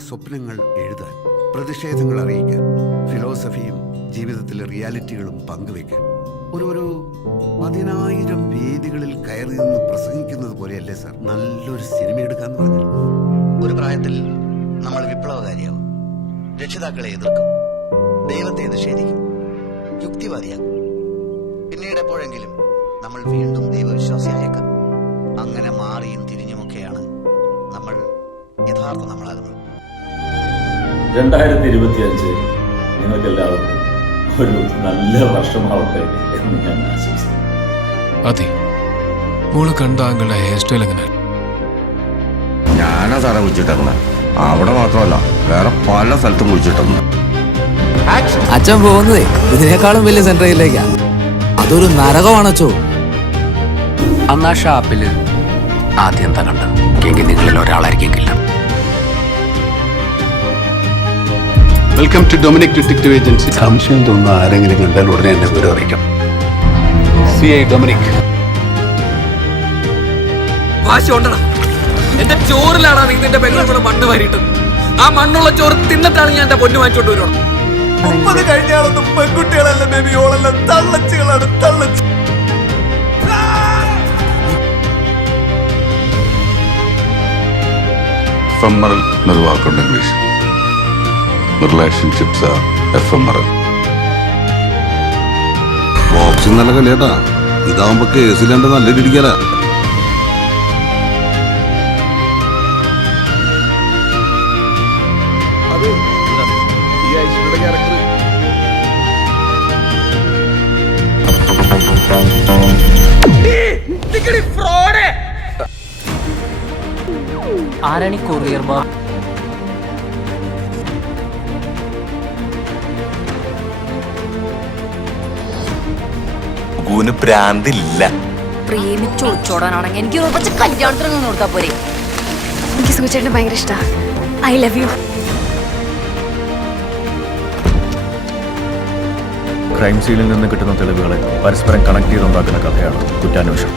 നമ്മുടെ സ്വപ്നങ്ങൾ എഴുതാൻ, പ്രതിഷേധങ്ങൾ അറിയിക്കാൻ, ഫിലോസഫിയും ജീവിതത്തിലെ റിയാലിറ്റികളും പങ്കുവെക്കാൻ ഒരു 10,000 വേദികളിൽ കയറി നിന്ന് പ്രസംഗിക്കുന്നത് പോലെയല്ലേ സാർ നല്ലൊരു സിനിമ എടുക്കാന്ന് പറഞ്ഞാൽ? ഒരു പ്രായത്തിൽ നമ്മൾ വിപ്ലവകാരിയാവും, രക്ഷിതാക്കളെ എതിർക്കും, ദൈവത്തെ നിഷേധിക്കും, യുക്തിവാദിയാകും. പിന്നീട് എപ്പോഴെങ്കിലും നമ്മൾ വീണ്ടും ദൈവവിശ്വാസിയായേക്കാം. അങ്ങനെ മാറിയും തിരിഞ്ഞുമൊക്കെയാണ് നമ്മൾ യഥാർത്ഥ നമ്മളാകുന്നത്. 2025 നിങ്ങൾക്കെല്ലാവർക്കും ഒരു നല്ല വർഷമാവട്ടെ എന്ന് ഞാൻ ആശംസിക്കുന്നു. അതെ, മോള് കണ്ട ആങ്ങളുടെ ഹെയർ സ്റ്റൈൽ എങ്ങനെ? ഞാനാ സാറെ കുഴിച്ചിട്ടേക്കണേ. അവിടെ മാത്രമല്ല, വേറെ പല സ്ഥലത്തും കുഴിച്ചിട്ടുണ്ട്. അച്ഛൻ പോകുന്നതേ ഇതിനേക്കാളും വലിയ സെൻട്രയിലേക്കാ. അതൊരു നരകമാണച്ചോ. അന്നാ ഷാപ്പില് ആദ്യം എന്താ കണ്ട? എങ്കിൽ നിങ്ങളിൽ ഒരാളായിരിക്കില്ല. Welcome to Dominic detective agency. സംശയം തോന്നുന്ന ആരെങ്കിലും കണ്ടാൽ ഉടനെ എന്നെ വിവരം അറിയിക്കാം. CI Dominic. വാശി കൊണ്ടടാ, എന്റെ ചോറിലാണ് നീ നിന്റെ പെങ്ങളും കൂടെ മണ്ണ് വാരിയിട്ടത്. ആ മണ്ണുള്ള ചോറ് തിന്നിട്ടാണ് ഞാൻ എന്റെ പൊന്നു വാങ്ങിച്ചോണ്ട് വരുവാണ്. 30 കഴിഞ്ഞാളൊന്നും പെൺകുട്ടികളല്ല ബേബി, ഓളല്ല തള്ളച്ചുകളാണ്, തള്ളച്ചു. എഫെമറൽ എന്നൊരു വാക്കുണ്ട് English. Relationships are ephemeral. Boxing നല്ല കളിയാട്ടാ. ഇതാവുമ്പോ കേസിലാണ്ട് നല്ല ഇടിക്കാലാ. ആരാണി കൊറിയർ ബാ? ഭ്രാന്തില്ല. പ്രേമിച്ച് ഒളിച്ചോടാനാണെങ്കിൽ എനിക്ക് ഉറപ്പിച്ച് കല്യാണത്തിന് കൊടുത്താ പോരെ. എനിക്ക് സൂചേട്ടന് ഭയങ്കര ഇഷ്ടമാണ്. I love you. ക്രൈം സീനിൽ നിന്ന് കിട്ടുന്ന തെളിവുകളെ പരസ്പരം കണക്ട് ചെയ്തുണ്ടാക്കുന്ന കഥയാണ് കുറ്റാന്വേഷണം.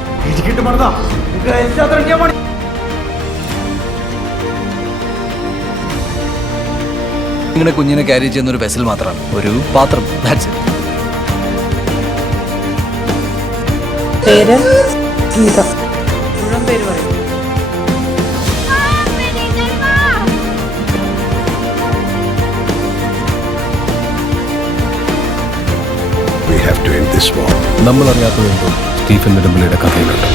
നിങ്ങളുടെ കുഞ്ഞിനെ ക്യാരി ചെയ്യുന്ന ഒരു വെസൽ മാത്രമാണ്, ഒരു പാത്രം. പേര് ഗീത. പേര് പറയും. നമ്മൾ അറിയാത്തതെന്തോ സ്റ്റീഫൻ നെടുമ്പള്ളിയുടെ കഥയിലുണ്ട്.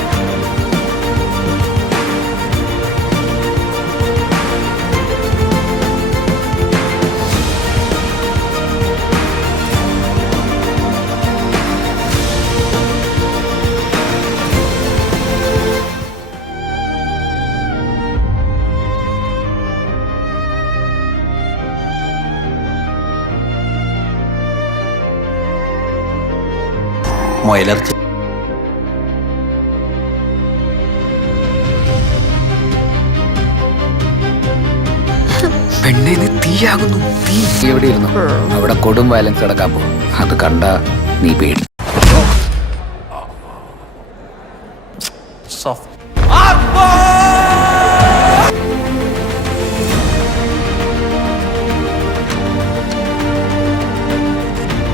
മൊയലർച്ച പെണ്ണെ നീ തീയാകുന്നു. തീ എവിടെ ഇരുന്നു? അവിടെ കൊടും വയലൻസ് കിടക്കാൻ പോകും. അത് കണ്ട നീ പേടി.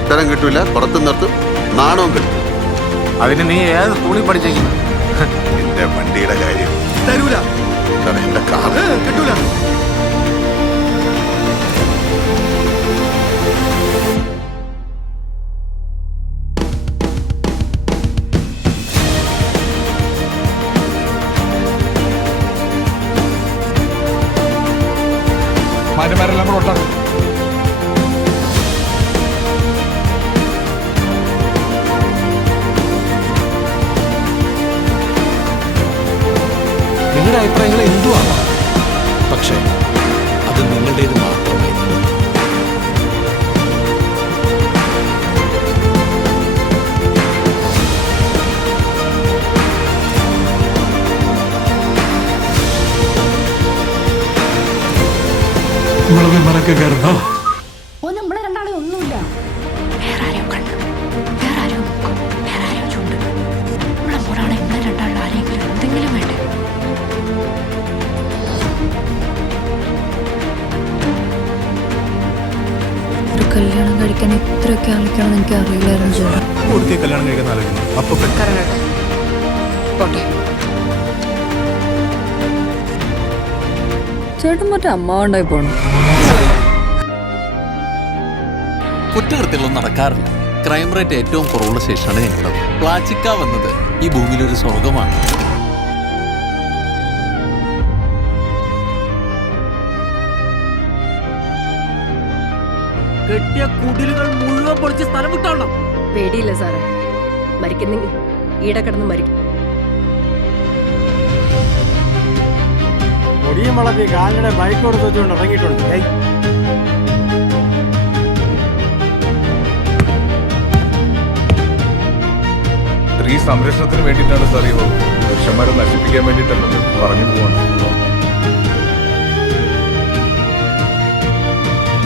ഉത്തരം കിട്ടൂല, പുറത്തു നിർത്തും, നാണവും കിട്ടും. അതിന് നീ ഏത് സ്കൂളിൽ പഠിച്ചേക്കുന്നു? എന്റെ വണ്ടിയുടെ കാര്യം തരൂല. എന്റെ കാർ കിട്ടൂല. മാറ്റന്മാരെല്ലാം കൂടെ ഒട്ടാണ്. നിങ്ങളുടെ അഭിപ്രായങ്ങൾ എന്തുവാണ്, പക്ഷേ അത് നിങ്ങളുടേത് മാത്രമായി. നമ്മളത് മറക്കെ കയറുന്നോ? നമ്മളെ രണ്ടാളെ ഒന്നുമില്ല. വേറെ ആരെയും കണ്ടു, വേറെ ആരെയും നോക്കും, വേറെ ആരെയും ചൂണ്ട്. നമ്മളെ ഒരാളെ നമ്മളെ രണ്ടാളും ആരെങ്കിലും എന്തെങ്കിലും വേണ്ടേ? കല്യാണം കഴിക്കാൻ ഇത്രയൊക്കെ ആലോചിക്കണം എനിക്ക് അറിയില്ലായിരുന്നു ചേട്ടാ. കല്യാണം കഴിക്കാൻ ആലോചിക്കുന്നു അപ്പൊ ചേട്ടൻ മറ്റേ അമ്മ ഉണ്ടായി പോണം. കുറ്റകൃത്യങ്ങളൊന്നും നടക്കാറില്ല. ക്രൈം റേറ്റ് ഏറ്റവും കുറവുള്ള സ്റ്റേഷനാണ് ഞങ്ങളത്. പ്ലാച്ചിക്ക വന്നത് ഈ ഭൂമിയിലൊരു സ്വർഗമാണ്. കെട്ടിയ കുടിലുകൾ മുഴുവൻ പൊളിച്ച് സ്ഥലം വിട്ടോളണം. പേടിയില്ല സാറേ, മരിക്കുന്നെങ്കിൽ ഈടെ കിടന്ന് മരിക്കും. പൊടിയും വളർത്തി കാലിടെ ബൈക്ക് കൊടുത്ത് വെച്ചുകൊണ്ട് ഇറങ്ങിയിട്ടുണ്ട്. സ്ത്രീ സംരക്ഷണത്തിന് വേണ്ടിയിട്ടാണ് സാർ ഈ പുരുഷന്മാരെ നശിപ്പിക്കാൻ വേണ്ടിയിട്ടല്ലെന്ന് പറഞ്ഞു പോവാണ്.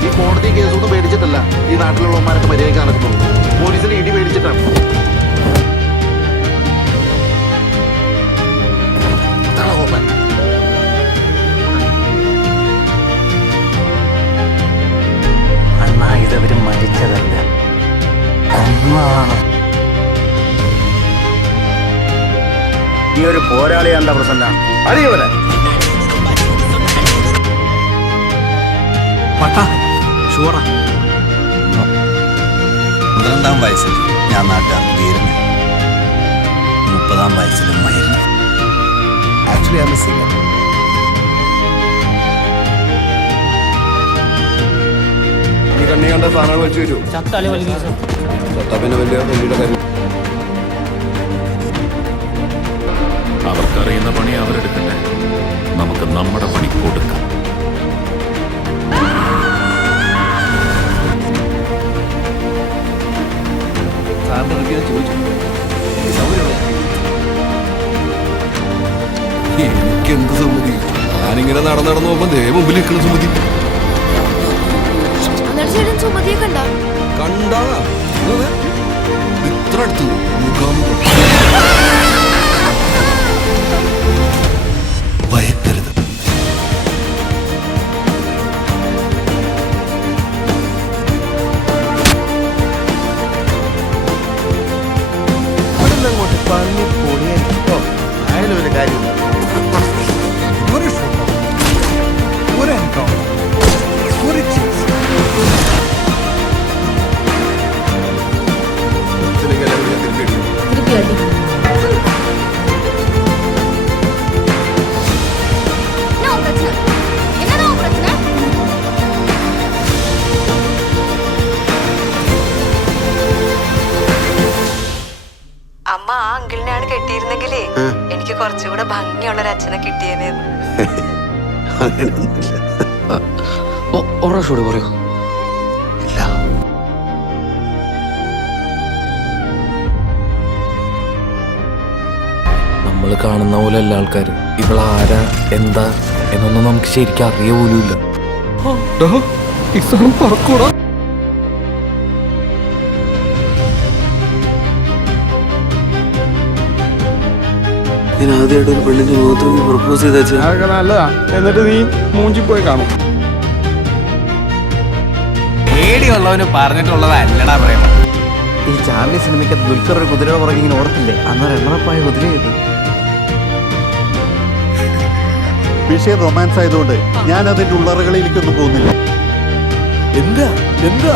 ഈ കോടതി കേസൊന്നും പേടിച്ചിട്ടല്ല ഈ നാട്ടിലുള്ളവന്മാരൊക്കെ മര്യാദയ്ക്ക് നടക്കുന്നത്. പോലീസിനെ ഇടി പേടിച്ചിട്ടാണ്. അണ്ണാ, ഇതവര് മരിച്ചതല്ല, ഒന്നാണ്. ഈ ഒരു പോരാളിയാണ്ട പ്രസന്ന അറിയൂല. 12-ാം വയസ്സിൽ ഞാൻ നാട്ടുകാർക്ക് വീരനെ, 30-ാം വയസ്സിൽ മയിരുന്നു. Actually I am a singer. ഈ കണ്ണി കണ്ട സാധനങ്ങൾ വെച്ച് വരൂ. ചത്താ പിന്നെ വലിയ വലിയുടെ കാര്യം. അവർക്കറിയുന്ന പണി അവരെടുക്കട്ടെ, നമുക്ക് നമ്മുടെ പണി കൊടുക്കാം. എനിക്കെന്ത് സമ്മതി? ഞാനിങ്ങനെ നടന്നു പോകുമ്പോ ദേ മുമ്പിൽ നിൽക്കുന്ന സമ്മതി കണ്ടാ ഇത്ര അടുത്ത് മുഖാമുഖം. ഭയക്കരുത്. അങ്ങോട്ട് പന്നി പൊളിയായിട്ടോ ആയാലും ഒരു കാര്യം. അമ്മ ആ അങ്കിളിനെയാണ് കെട്ടിയിരുന്നെങ്കിലേ എനിക്ക് കുറച്ചുകൂടെ ഭംഗിയുള്ളൊരു അച്ഛനെ കിട്ടിയേനെന്ന്. അങ്ങനെയൊന്നുമില്ല. പറയോ? ഇല്ല. നമ്മൾ കാണുന്ന പോലെ അല്ല ആൾക്കാർ. ഇവളാരാ എന്താ എന്നൊന്നും നമുക്ക് ശരിക്കും അറിയ പോലുമില്ല. ഞാൻ ആദ്യമായിട്ട് ഒരു പെണ്ണിന്റെ മുഖത്ത് പ്രപ്പോസ് ചെയ്താ നല്ലതാ. എന്നിട്ട് നീ മൂഞ്ചി പോയി കാണും. പേടിയുള്ളവന് പറഞ്ഞിട്ടുള്ളതല്ലടാ പറയാം. ഈ ചാർലി സിനിമയ്ക്ക് ദുൽഖർ ഒരു കുതിരയുടെ പുറകെ ഇങ്ങനെ ഓടത്തില്ലേ? അന്ന് റണ്ണറപ്പായ കുതിരയത്. വിഷയം റൊമാൻസ് ആയതുകൊണ്ട് ഞാൻ അതിന്റെ ഉള്ളറകളിലേക്കൊന്നും പോകുന്നില്ല. എന്താ എന്താ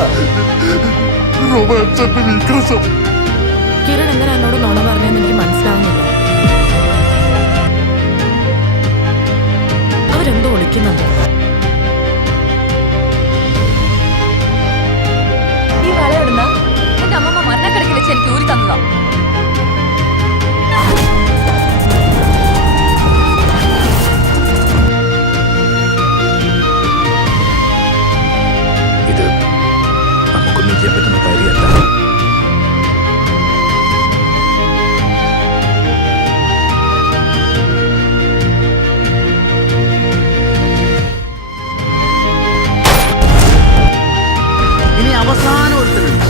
റൊമാൻസ് വീക്ക്നെസ്? കിരൺ എന്തിനാ എന്നോട് നുണ പറഞ്ഞെന്ന് എനിക്ക് മനസ്സിലാവുന്നില്ല. അവരെന്തോ ഒളിക്കുന്നുണ്ട്. ഈ വളയിടുന്ന എന്റെ അമ്മമ്മ മരണക്കിടക്ക് വെച്ച് എനിക്ക് ഊരി തന്നതാ. ഇത് നമുക്കൊന്നും ചെയ്യാൻ പറ്റുന്ന കാര്യമല്ല. ഇനി അവസാനം ഒരുത്തനുണ്ട്,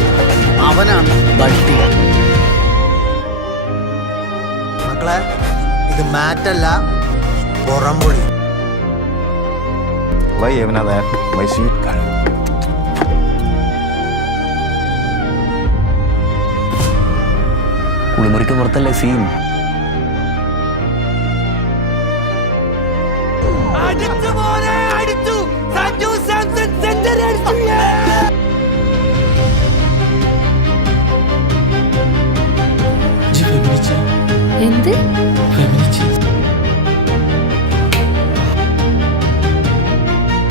അവനാണ് ബൾട്ടി. മക്കളെ, ഇത് മാറ്റല്ല, പുറംപൊളി. Why even that? Why she? മുറിക്ക് പുറത്തല്ലേ സീൻ. എന്ത്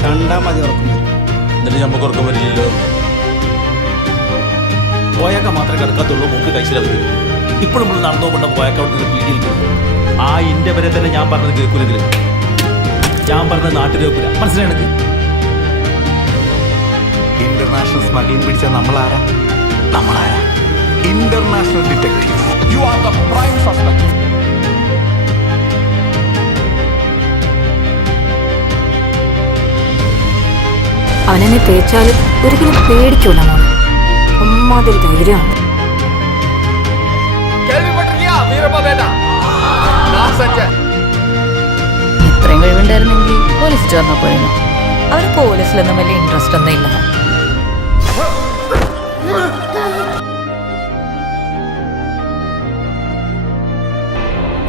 കണ്ടാ മതി ഉറക്കം വരും. എന്നിട്ട് നമുക്ക് ഉറക്കം വരില്ലല്ലോ. പോയാക്ക മാത്രമേ കിടക്കാത്തുള്ളൂ, മൂക്ക് കഴിച്ചില്ല. ഇപ്പോഴും നമ്മൾ നടന്നോ കൊണ്ട പോയാക്ക അവിടെ നിന്ന് പീഡിയിരിക്കും. ആ ഇന്റെ വരെ തന്നെ ഞാൻ പറഞ്ഞത് കേൾക്കൂലെങ്കിൽ ഞാൻ പറഞ്ഞത് നാട്ടിൽ കേൾക്കൂല. മനസ്സിലായി എനിക്ക്. ഇന്റർനാഷണൽ സ്മഗ്ലിംഗ് പിടിച്ച നമ്മളാരാ? International detective. You are the prime suspect. അവനെന്നെ തേച്ചാലും ഒരിക്കലും പേടിക്കൂല മോനെ. അമ്മാതിരി ധൈര്യമാണ്. ഇത്രയും കഴിവുണ്ടായിരുന്നെങ്കിൽ പോലീസ് ചേർന്നാ പോയിരുന്നു. അവന് പോലീസിലൊന്നും വലിയ ഇൻട്രസ്റ്റ് ഒന്നും ഇല്ല.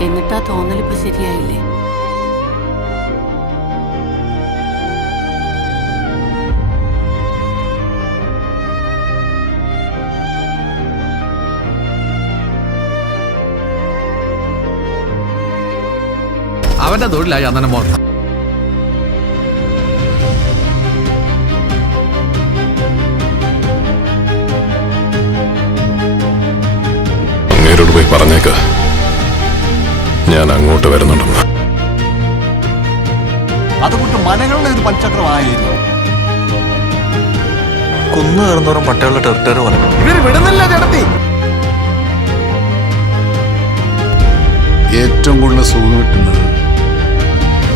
എന്നിട്ടാ തോന്നലിപ്പോ ശരിയായില്ലേ? അവന്റെ തൊഴിലായി അന്നനെ മോൾ. അങ്ങേരോട് പോയി പറഞ്ഞേക്ക് ഞാൻ അങ്ങോട്ട് വരുന്നുണ്ടെന്ന്. അതുകൊണ്ട് മനകളുടെ ഒരു പഞ്ചക്രമായിരുന്നു. കുന്നു കയറുന്നോറും പട്ടയുള്ള ടെറിട്ടറി പോലെ ഇവര് വിടുന്നില്ല ചേട്ടത്തി. ഏറ്റവും കൂടുതൽ സുഖം കിട്ടുന്നത്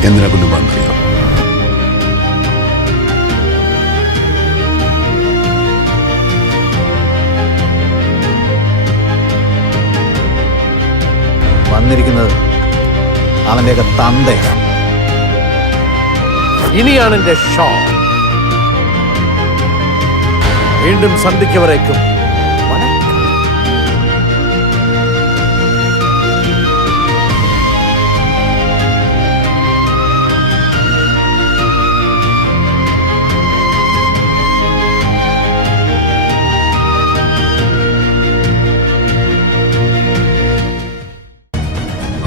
എന്തിനെ കൊണ്ട് വന്നറിയാം. വന്നിരിക്കുന്നത് അവൻ്റെയൊക്കെ തന്തയാണ്. ഇനിയാണ് എന്റെ ഷോ. വീണ്ടും സന്ധിക്കവരേക്കും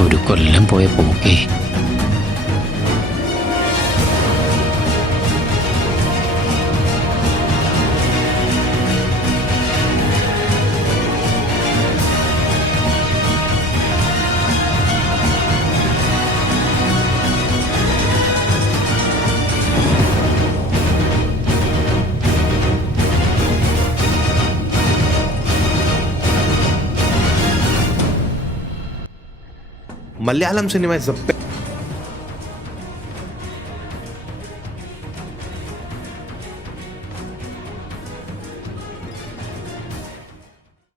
ഒരു കൊല്ലം പോയ പോക്കേ. Malayalam cinema is a